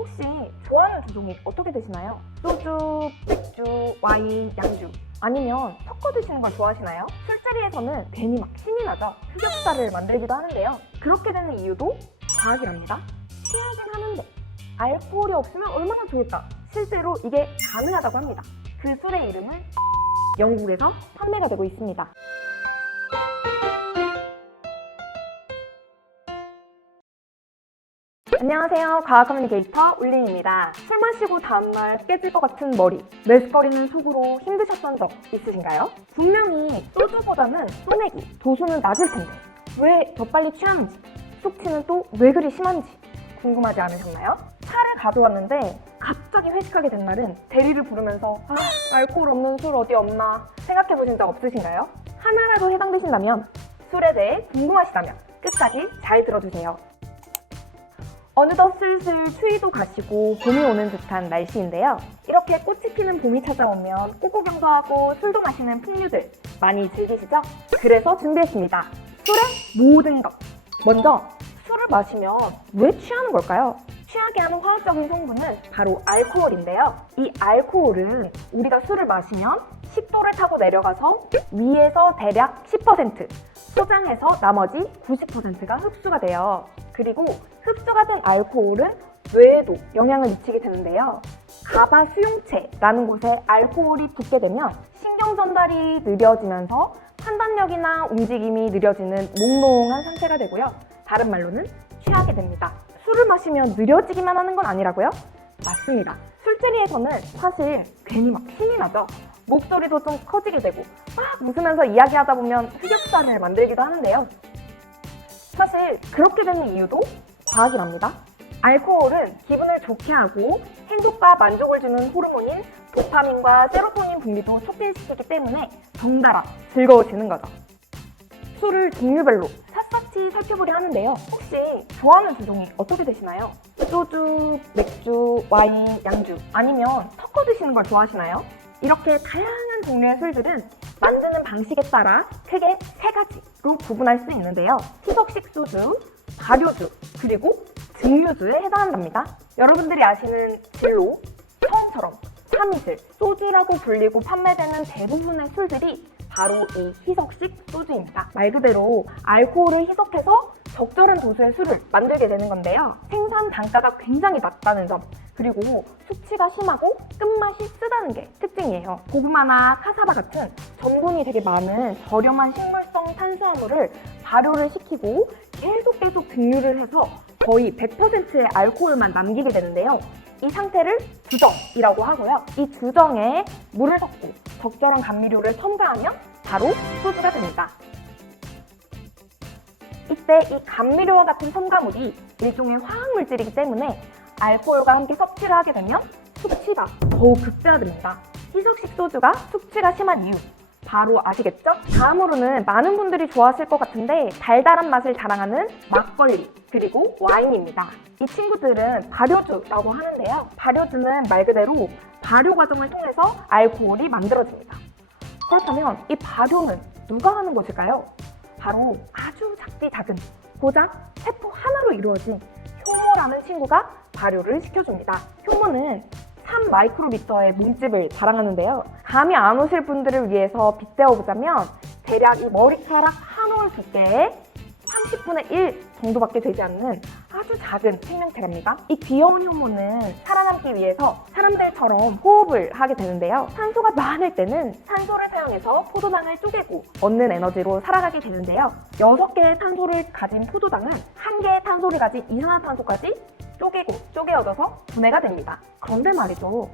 혹시 좋아하는 주종이 어떻게 되시나요? 소주, 맥주, 와인, 양주 아니면 섞어 드시는 걸 좋아하시나요? 술자리에서는 괜히 막 신이 나죠. 흑역사를 만들기도 하는데요. 그렇게 되는 이유도 과학이랍니다. 취하긴 하는데 알코올이 없으면 얼마나 좋을까? 실제로 이게 가능하다고 합니다. 그 술의 이름은 영국에서 판매가 되고 있습니다. 안녕하세요. 과학 커뮤니케이터 울린입니다. 술 마시고 다음날 깨질 것 같은 머리, 메스꺼리는 속으로 힘드셨던 적 있으신가요? 분명히 소주보다는 소맥이 도수는 낮을 텐데 왜 더 빨리 취하는지, 숙취는 또 왜 그리 심한지 궁금하지 않으셨나요? 차를 가져왔는데 갑자기 회식하게 된 날은 대리를 부르면서 알코올 없는 술 어디 없나 생각해 보신 적 없으신가요? 하나라도 해당되신다면, 술에 대해 궁금하시다면 끝까지 잘 들어주세요. 어느덧 슬슬 추위도 가시고 봄이 오는 듯한 날씨인데요. 이렇게 꽃이 피는 봄이 찾아오면 꽃구경도 하고 술도 마시는 풍류들 많이 즐기시죠? 그래서 준비했습니다. 술의 모든 것! 먼저 술을 마시면 왜 취하는 걸까요? 취하게 하는 화학적인 성분은 바로 알코올인데요. 이 알코올은 우리가 술을 마시면 식도를 타고 내려가서 위에서 대략 10%, 소장해서 나머지 90%가 흡수가 돼요. 그리고 흡수가 된 알코올은 뇌에도 영향을 미치게 되는데요. 가바 수용체라는 곳에 알코올이 붙게 되면 신경 전달이 느려지면서 판단력이나 움직임이 느려지는 몽롱한 상태가 되고요. 다른 말로는 취하게 됩니다. 술을 마시면 느려지기만 하는 건 아니라고요? 맞습니다. 술자리에서는 사실 괜히 막 신이 나죠. 목소리도 좀 커지게 되고 막 웃으면서 이야기하다 보면 흑역사를 만들기도 하는데요. 사실 그렇게 되는 이유도 과학이랍니다. 알코올은 기분을 좋게 하고 행복과 만족을 주는 호르몬인 도파민과 세로토닌 분비도 촉진시키기 때문에 덩달아 즐거워지는 거죠. 술을 종류별로 샅샅이 살펴보려 하는데요. 혹시 좋아하는 주종이 어떻게 되시나요? 소주, 맥주, 와인, 양주 아니면 섞어 드시는 걸 좋아하시나요? 이렇게 다양한 종류의 술들은 만드는 방식에 따라 크게 세 가지로 구분할 수 있는데요. 희석식 소주, 발효주, 그리고 증류주에 해당한답니다. 여러분들이 아시는 진로, 처음처럼, 참이슬, 소주라고 불리고 판매되는 대부분의 술들이 바로 이 희석식 소주입니다. 말 그대로 알코올을 희석해서 적절한 도수의 술을 만들게 되는 건데요. 생산 단가가 굉장히 낮다는 점, 그리고 숙취가 심하고 끝맛이 쓰다는 게 특징이에요. 고구마나 카사바 같은 전분이 되게 많은 저렴한 식물성 탄수화물을 발효를 시키고 계속 증류를 해서 거의 100%의 알코올만 남기게 되는데요. 이 상태를 주정이라고 하고요. 이 주정에 물을 섞고 적절한 감미료를 첨가하면 바로 소주가 됩니다. 이때 이 감미료와 같은 첨가물이 일종의 화학물질이기 때문에 알코올과 함께 섭취를 하게 되면 숙취가 더욱 극대화됩니다. 희석식 소주가 숙취가 심한 이유 바로 아시겠죠? 다음으로는 많은 분들이 좋아하실 것 같은데 달달한 맛을 자랑하는 막걸리 그리고 와인입니다. 이 친구들은 발효주라고 하는데요. 발효주는 말 그대로 발효 과정을 통해서 알코올이 만들어집니다. 그렇다면 이 발효는 누가 하는 것일까요? 바로 아주 작디 작은 고작 세포 하나로 이루어진 효모라는 친구가 발효를 시켜줍니다. 효모는 3마이크로미터의 몸집을 자랑하는데요. 감이 안 오실 분들을 위해서 빗대어보자면 대략 이 머리카락 한 올 두께의 30분의 1 정도밖에 되지 않는 아주 작은 생명체랍니다. 이 귀여운 효모는 살아남기 위해서 사람들처럼 호흡을 하게 되는데요. 산소가 많을 때는 산소를 사용해서 포도당을 쪼개고 얻는 에너지로 살아가게 되는데요. 6개의 탄소를 가진 포도당은 1개의 탄소를 가진 이산화탄소까지 쪼개 얻어서 분해가 됩니다. 그런데 말이죠.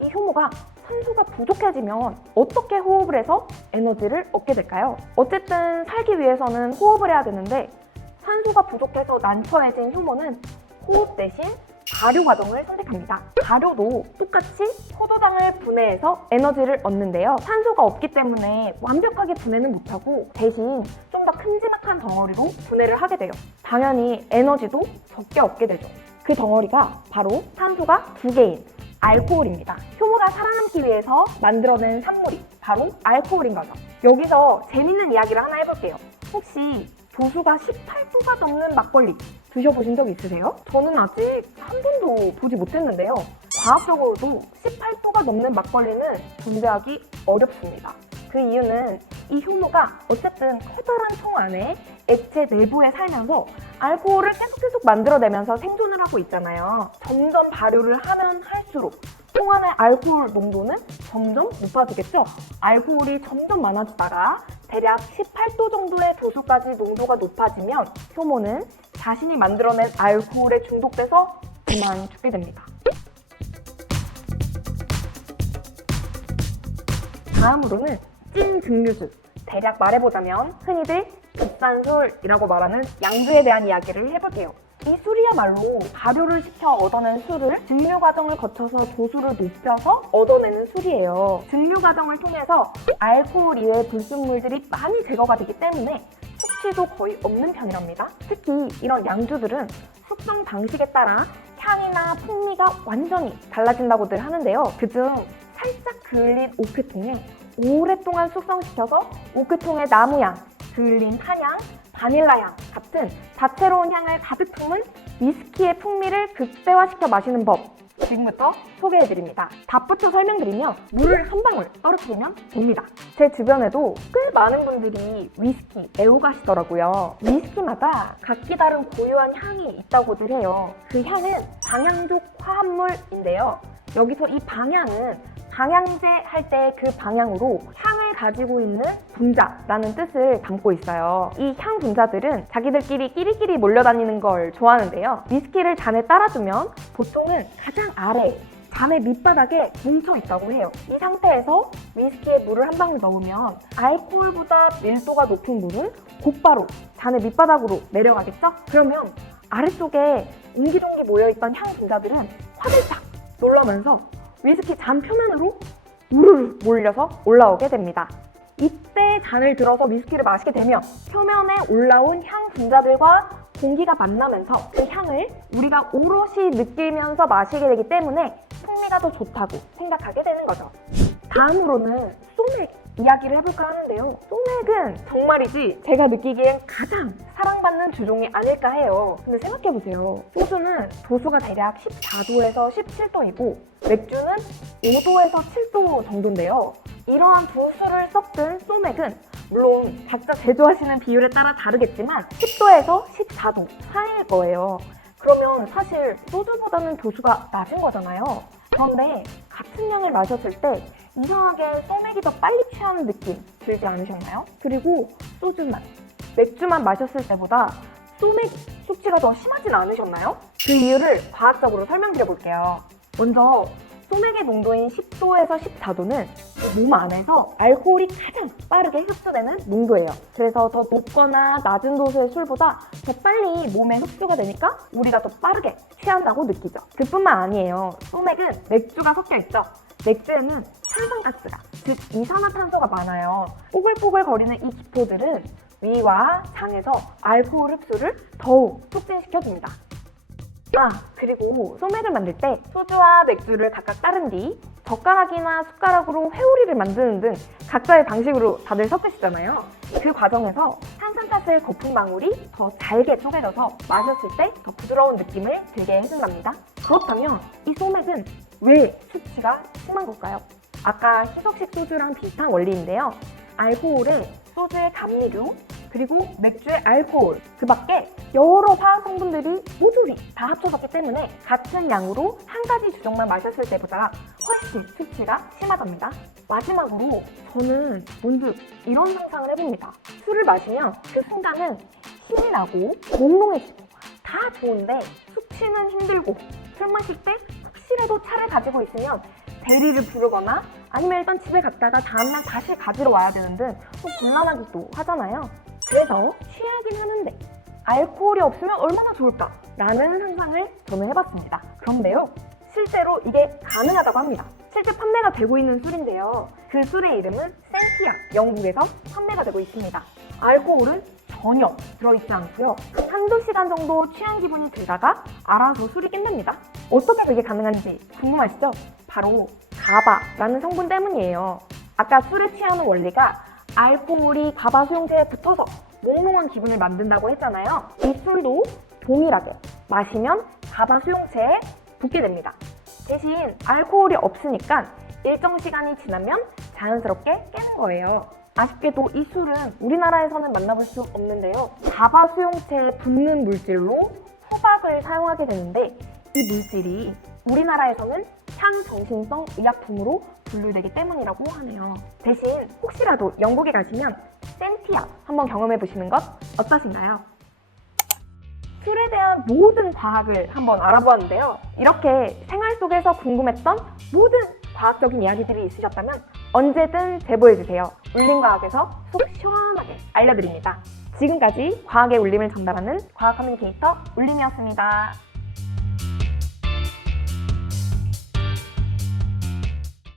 이 효모가 산소가 부족해지면 어떻게 호흡을 해서 에너지를 얻게 될까요? 어쨌든 살기 위해서는 호흡을 해야 되는데 산소가 부족해서 난처해진 효모는 호흡 대신 발효 과정을 선택합니다. 발효도 똑같이 포도당을 분해해서 에너지를 얻는데요. 산소가 없기 때문에 완벽하게 분해는 못하고 대신 좀 더 큼지막한 덩어리로 분해를 하게 돼요. 당연히 에너지도 적게 얻게 되죠. 그 덩어리가 바로 산소가 2개인 알코올입니다. 효모가 살아남기 위해서 만들어낸 산물이 바로 알코올인 거죠. 여기서 재밌는 이야기를 하나 해볼게요. 혹시 도수가 18도가 넘는 막걸리 드셔보신 적 있으세요? 저는 아직 한 번도 보지 못했는데요. 과학적으로도 18도가 넘는 막걸리는 존재하기 어렵습니다. 그 이유는 이 효모가 어쨌든 커다란 통 안에 액체 내부에 살면서 알코올을 계속 만들어내면서 생존을 하고 있잖아요. 점점 발효를 하면 할수록 통 안의 알코올 농도는 점점 높아지겠죠? 알코올이 점점 많아지다가 대략 18도 정도의 도수까지 농도가 높아지면 효모는 자신이 만들어낸 알코올에 중독돼서 그만 죽게 됩니다. 다음으로는 찐 증류주, 대략 말해보자면 흔히들 비싼 술이라고 말하는 양주에 대한 이야기를 해볼게요. 이 술이야말로 발효를 시켜 얻어낸 술을 증류 과정을 거쳐서 도수를 높여서 얻어내는 술이에요. 증류 과정을 통해서 알코올 이외의 불순물들이 많이 제거가 되기 때문에 숙취도 거의 없는 편이랍니다. 특히 이런 양주들은 숙성 방식에 따라 향이나 풍미가 완전히 달라진다고들 하는데요. 그중 살짝 그을린 오크통에 오랫동안 숙성시켜서 오크통의 나무향, 그을린 탄향, 바닐라향 같은 다채로운 향을 가득 품은 위스키의 풍미를 극대화시켜 마시는 법, 지금부터 소개해드립니다. 답부터 설명드리면 물을 한 방울 떨어뜨리면 됩니다. 제 주변에도 꽤 많은 분들이 위스키 애호가시더라고요. 위스키마다 각기 다른 고유한 향이 있다고들 해요. 그 향은 방향족 화합물인데요. 여기서 이 방향은 방향제 할 때 그 방향으로 향을 가지고 있는 분자라는 뜻을 담고 있어요. 이 향 분자들은 자기들끼리 끼리끼리 몰려다니는 걸 좋아하는데요. 위스키를 잔에 따라주면 보통은 가장 아래 잔의 밑바닥에 뭉쳐 있다고 해요. 이 상태에서 위스키에 물을 한 방울 넣으면 알코올보다 밀도가 높은 물은 곧바로 잔의 밑바닥으로 내려가겠죠? 그러면 아래쪽에 옹기종기 모여있던 향 분자들은 화들짝 놀라면서 위스키 잔 표면으로 우르르 몰려서 올라오게 됩니다. 이때 잔을 들어서 위스키를 마시게 되면 표면에 올라온 향 분자들과 공기가 만나면서 그 향을 우리가 오롯이 느끼면서 마시게 되기 때문에 풍미가 더 좋다고 생각하게 되는 거죠. 다음으로는 소맥 이야기를 해볼까 하는데요. 소맥은 정말이지 제가 느끼기엔 가장 사랑받는 주종이 아닐까 해요. 근데 생각해보세요. 소주는 도수가 대략 14도에서 17도이고 맥주는 5도에서 7도 정도인데요. 이러한 두 술을 섞은 소맥은 물론 각자 제조하시는 비율에 따라 다르겠지만 10도에서 14도 사이일 거예요. 그러면 사실 소주보다는 도수가 낮은 거잖아요. 그런데 같은 양을 마셨을 때 이상하게 소맥이 더 빨리 취하는 느낌 들지 않으셨나요? 그리고 소주만, 맥주만 마셨을 때보다 소맥 숙취가 더 심하진 않으셨나요? 그 이유를 과학적으로 설명드려 볼게요. 먼저 소맥의 농도인 10도에서 14도는 몸 안에서 알코올이 가장 빠르게 흡수되는 농도예요. 그래서 더 높거나 낮은 도수의 술보다 더 빨리 몸에 흡수가 되니까 우리가 더 빠르게 취한다고 느끼죠. 그뿐만 아니에요. 소맥은 맥주가 섞여 있죠. 맥주에는 탄산가스가, 즉 이산화탄소가 많아요. 뽀글뽀글 거리는 이 기포들은 위와 장에서 알코올 흡수를 더욱 촉진시켜줍니다. 그리고 소맥을 만들 때 소주와 맥주를 각각 따른 뒤 젓가락이나 숟가락으로 회오리를 만드는 등 각자의 방식으로 다들 섞으시잖아요. 그 과정에서 탄산가스의 거품 방울이 더 잘게 쪼개져서 마셨을 때 더 부드러운 느낌을 들게 해준답니다. 그렇다면 이 소맥은 왜 숙취가 심한 걸까요? 아까 희석식 소주랑 비슷한 원리인데요. 알코올은 소주의 감미료, 그리고 맥주의 알코올, 그 밖에 여러 화학 성분들이 모조리 다 합쳐졌기 때문에 같은 양으로 한 가지 주종만 마셨을 때보다 훨씬 숙취가 심하답니다. 마지막으로 저는 문득 이런 상상을 해봅니다. 술을 마시면 그 순간은 힘이 나고 몽롱해지고 다 좋은데 숙취는 힘들고 술 마실 때 혹시라도 차를 가지고 있으면 대리를 부르거나 아니면 일단 집에 갔다가 다음날 다시 가지러 와야 되는 등 좀 곤란하기도 하잖아요. 그래서 취하긴 하는데 알코올이 없으면 얼마나 좋을까? 라는 상상을 저는 해봤습니다. 그런데요, 실제로 이게 가능하다고 합니다. 실제 판매가 되고 있는 술인데요. 그 술의 이름은 센티아, 영국에서 판매가 되고 있습니다. 알코올은 전혀 들어있지 않고요. 한두 시간 정도 취한 기분이 들다가 알아서 술이 끝납니다. 어떻게 그게 가능한지 궁금하시죠? 바로 가바라는 성분 때문이에요. 아까 술에 취하는 원리가 알코올이 가바 수용체에 붙어서 몽롱한 기분을 만든다고 했잖아요. 이 술도 동일하게 마시면 가바 수용체에 붙게 됩니다. 대신 알코올이 없으니까 일정 시간이 지나면 자연스럽게 깨는 거예요. 아쉽게도 이 술은 우리나라에서는 만나볼 수 없는데요. 가바 수용체에 붙는 물질로 호박을 사용하게 되는데 이 물질이 우리나라에서는 향정신성 의약품으로 분류되기 때문이라고 하네요. 대신 혹시라도 영국에 가시면 센티아 한번 경험해 보시는 것 어떠신가요? 술에 대한 모든 과학을 한번 알아보았는데요. 이렇게 생활 속에서 궁금했던 모든 과학적인 이야기들이 있으셨다면 언제든 제보해주세요. 울림과학에서 속 시원하게 알려드립니다. 지금까지 과학의 울림을 전달하는 과학 커뮤니케이터 울림이었습니다.